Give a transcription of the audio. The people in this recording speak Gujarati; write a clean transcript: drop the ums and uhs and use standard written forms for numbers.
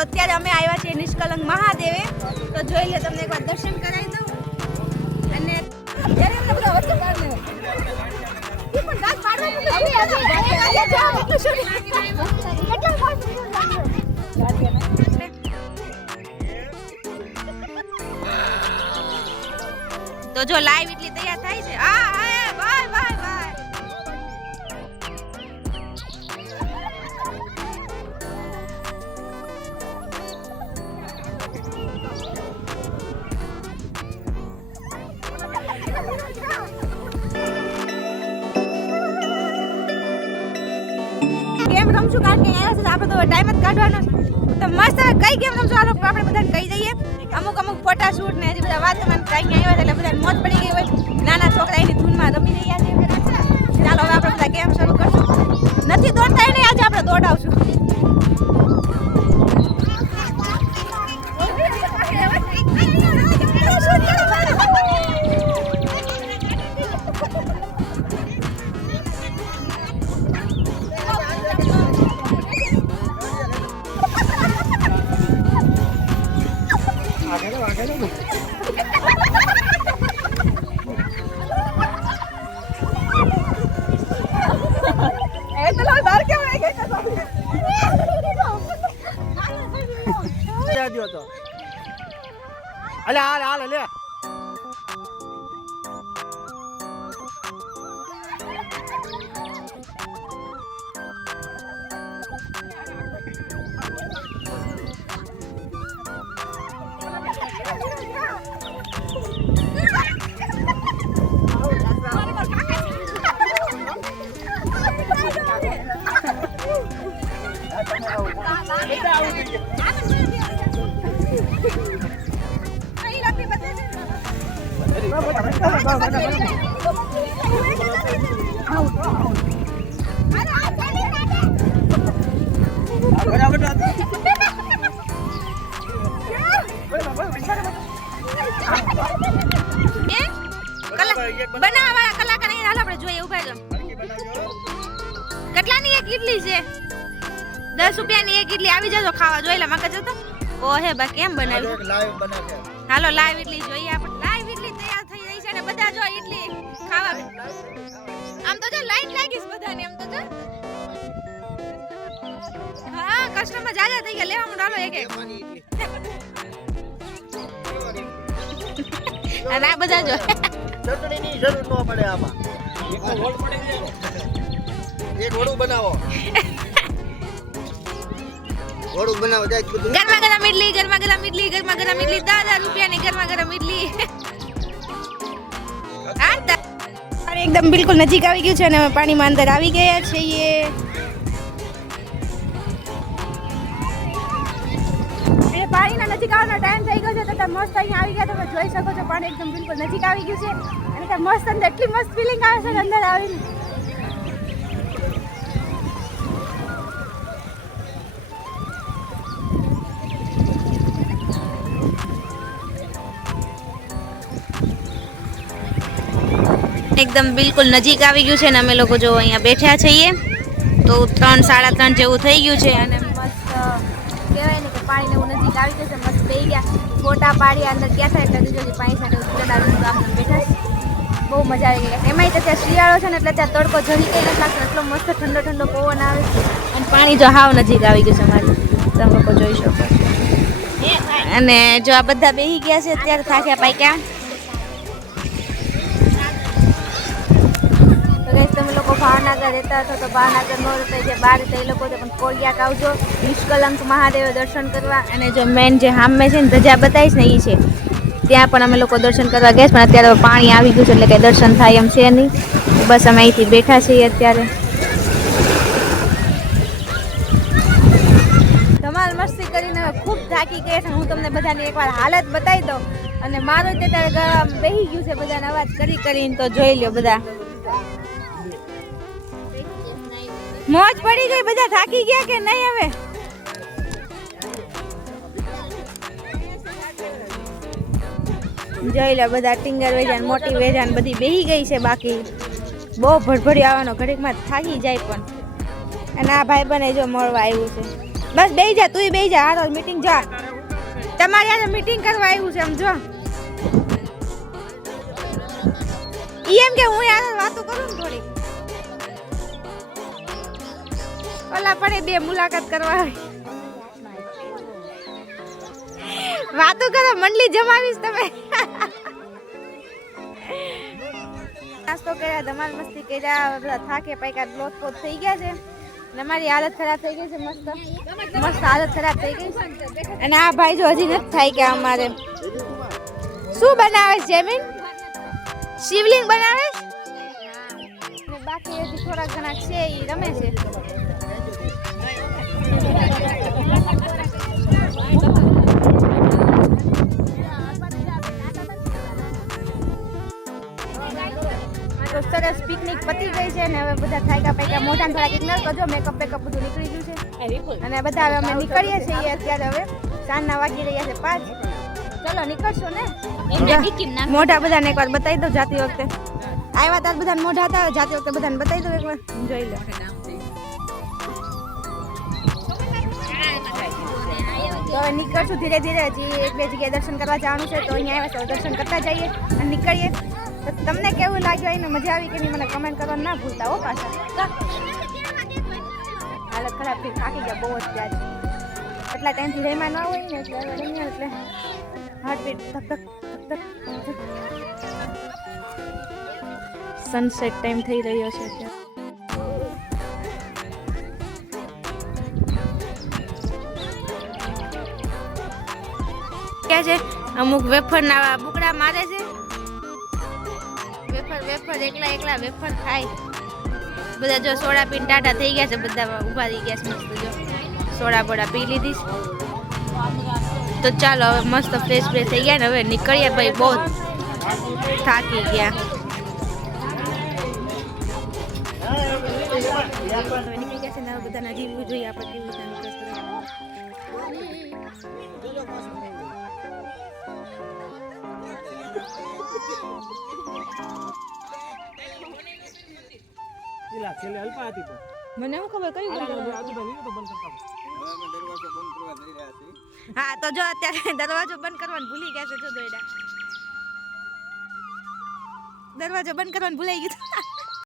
તો અત્યારે અમે આવ્યા છીએ નિષ્કલંક મહાદેવે. તો જોઈ લે, તમને એકવાર દર્શન કરાવી દઉં. અને ત્યારે અમને બધા વચ્ચે પાડ લે. ઈ પણ ગાત પાડવા તો હવે તો જો લાઈવ એટલી તૈયાર થાય છે. આ બાય બાય બાય. ગેમ રમશું કારણ કે એના સાથે આપણે તો ટાઈમ જ કાઢવાનો. તો મસ્ત કઈ ગેમ રમશું આપણે બધાને કહી દઈએ. અમુક ફોટા શૂટ ને હજી બધા વાત કરવાનું કઈ આવ્યા એટલે બધા મોજ પડી ગઈ હોય. નાના છોકરા એની ધૂનમાં રમી રહ્યા છે. ચાલો હવે આપણે બધા ગેમ શરૂ કરશું. નથી દોડતા એને આજે આપણે દોડાવશું. અલે હાલ હાલ લે બનાવવાળા કલાકાર અહીં હાલ આપણે જોઈએ. ઉભા રહો. કેટલાની એક ઇડલી છે? 10 રૂપિયાની એક ઇડલી. આવી જજો ખાવા. જોઈ લે મગજ હતો. ઓહે બા કેમ બનાવી? લાઈવ બનાવે. હાલો લાઈવ ઇડલી જોઈએ આપણે. લાઈવ ઇડલી તૈયાર થઈ રહી છે ને બધા જો ઇડલી ખાવા. આમ તો જો લાઈન લાગીશ બધાને. આમ તો જો હા કસ્ટમર જાજા થઈ ગયા. લેવા માંડો હાલો એક એક. અને આ બધા જો ચટણીની જરૂર ન પડે આમાં. એક રોલ પડી જાય. એક વડું બનાવો. વડું બનાવો જાય બધું. ગરમા ગરમ ઇડલી, ગરમા ગરમ ઇડલી, ગરમા ગરમ ઇડલી. 10 રૂપિયાની ગરમા ગરમ ઇડલી. એકદમ બિલકુલ નજીક આવી ગયું છે અને અમે પાણીમાં અંદર આવી ગયા છીએ. એ પાણીના નજીક આવવાનો ટાઈમ થઈ ગયો છે તો તમે મસ્ત અહીંયા આવી ગયા. તમે જોઈ શકો છો પાણી એકદમ બિલકુલ નજીક આવી ગયું છે અને ત્યાં મસ્ત અંદર એટલી મસ્ત ફિલિંગ આવે છે અંદર આવીને. એકદમ બિલકુલ નજીક આવી ગયું છે અને અમે લોકો જો અહીંયા બેઠા છીએ. તો 3 સાડા 3 જેવું થઈ ગયું છે અને મસ્ત કહેવાય ને કે પાણીને એવું નજીક આવી ગયું છે. મસ્ત બેસી ગયા, ફોટા પાડ્યા, અંદર ગયા હતા એટલે જો પાણી સાથે ચડાવીને આપણે બેઠા છે. બહુ મજા આવી ગઈ. એમાંય તો ત્યાં શિયાળો છે ને એટલે ત્યાં તડકો જરી કંઈ નથી લાગતો. એટલો મસ્ત ઠંડો ઠંડો પવન આવે છે અને પાણી જો હાવ નજીક આવી ગયું છે અમારે. તમે લોકો જોઈ શકો. અને જો આ બધા બેસી ગયા છે અત્યારે થાક્યા પાક્યા. તમે લોકો ભાવનગર રહેતા છો તો ભાવનગર નો રહેતા જે બહાર રહેતા એ લોકો પણ કોળિયાક આવજો નિષ્કલંક મહાદેવ દર્શન કરવા. અને જો મેન જે હામે છે ને ધજા બતાવીશ ને એ છે ત્યાં પણ અમે લોકો દર્શન કરવા ગયા પણ અત્યારે પાણી આવી ગયું છે એટલે કંઈ દર્શન થાય એમ છે નહીં. બસ અમે અહીંથી બેઠા છીએ અત્યારે. ધમાલ મસ્તી કરીને ખૂબ થાકી ગયા છે. હું તમને બધાની એકવાર હાલત બતાવી દઉં. અને મારું તે ત્યારે બેસી ગયું છે બધાને અવાજ કરીને. તો જોઈ લો બધા મોજ પડી ગઈ. બધા થાકી ગયા કે નહીં? હવે જોઈ લો બધા ટિંગર વેજાન મોટી વેજાન બધી બેહી ગઈ છે. બાકી બહુ ભડભડી આવવાનો ઘડીકમાં થાકી જાય પણ. અને આ ભાઈ બને જો મળવા આવ્યું છે. બસ બેહી જા, તુંય બેહી જા. હાલો મીટિંગ જા. તમારે આજે મીટિંગ કરવા આવ્યું છે સમજો. ઈ એમ કે હું યાર વાતો કરું ને થોડી. ઓલા પણ બે મુલાકાત કરવા આવી. વાતો કરો, મંડલી જમાવીશ તમે. નાસ્તો કર્યા, ધમાલ મસ્તી કર્યા, બધા થાકે પાક્યા, લોટ પોત થઈ ગયા છે અને અમારી હાલત ખરાબ થઈ ગઈ છે. મસ્ત મસ્ત હાલત ખરાબ થઈ ગઈ છે. અને આ ભાઈ જો હજી નથી થાય કે અમારે શું બનાવે છે જેમીન? શિવલિંગ બનાવે છે અને બાકી હજી થોડા ઘણા છે એ રમે છે. તો સરસ પિકનિક પતી ગઈ છે ને હવે બધા થાક્યા પાક્યા, મોઢા થોડાક ઇગ્નોર કરજો, મેકઅપ બેકઅપ બધું નીકળી ગયું છે અને બધા હવે અમે નીકળીએ છીએ. અત્યારે હવે સાંજના વાગી રહ્યા છે 5. ચલો નીકળશો ને? મોઢા બધાને એકવાર બતાવી દો. જાતી વખતે આવ્યા તાર બધાને મોઢા હતા, જાતી વખતે બધાને બતાવી દો એકવાર, જોઈ લો. તો હવે નીકળશું ધીરે ધીરે. હજી 1-2 જગ્યાએ દર્શન કરવા જવાનું છે તો અહીંયા આવ્યા તો દર્શન કરતા જઈએ અને નીકળીએ. તો તમને કેવું લાગ્યું, એને મજા આવી કે નહીં મને કમેન્ટ કરવાનું ના ભૂલતા હો પાછા. હાલત ખરાબ થઈ, થાકી ગયા બહુ જ ત્યાં. એટલા ટાઈમથી રહીમાં ન હોય ને એટલે હાર્ટબીટ ધક ધક ધક ધક. સનસેટ ટાઈમ થઈ રહ્યો છે અત્યારે. ક્યાં છે અમુક વેફર ના બુકડા મારે છે. વેફર એકલા વેફર ખાય. બધા જો સોડા પીને ટાટા થઈ ગયા છે, બધા ઊભા થઈ ગયા છે મસ્ત. જો સોડા બોડા પી લીધી છે. તો ચાલો હવે મસ્ત ફ્રેશ થઈ ગયા ને હવે નીકળીએ ભાઈ, બહુ થાકી ગયા. નીકળી ગયા છે ને બધાના જીવવું જોઈએ આપણે કેવું છે. મને શું ખબર કઈ હા તો જો અત્યારે દરવાજો બંધ કરવાનું ભૂલી ગયા છે. જો દોયડા દરવાજો બંધ કરવાનું ભૂલાઈ ગયું.